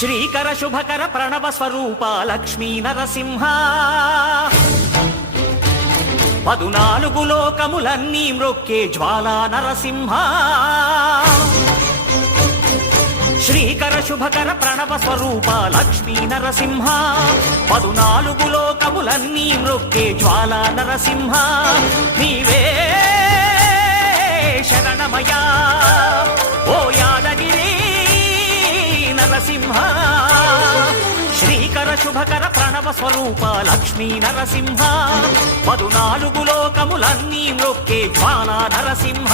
శ్రీకర శుభకర ప్రణవ స్వరూప లక్ష్మీ నరసింహ 14 లోకములన్నీ మ్రొక్కే జ్వాలా నరసింహ శ్రీకర శుభకర ప్రణవ స్వరూప లక్ష్మీ నరసింహ 14 లోకములన్నీ మ్రొక్కే జ్వాలా నరసింహ నీవే శరణమయా ఓ యాదగిరి నరసింహ శ్రీకర శుభకర ప్రణవ స్వరూప లక్ష్మీ నరసింహ 14 లోకములన్నీ మ్రొక్కే జ్వాలా నరసింహ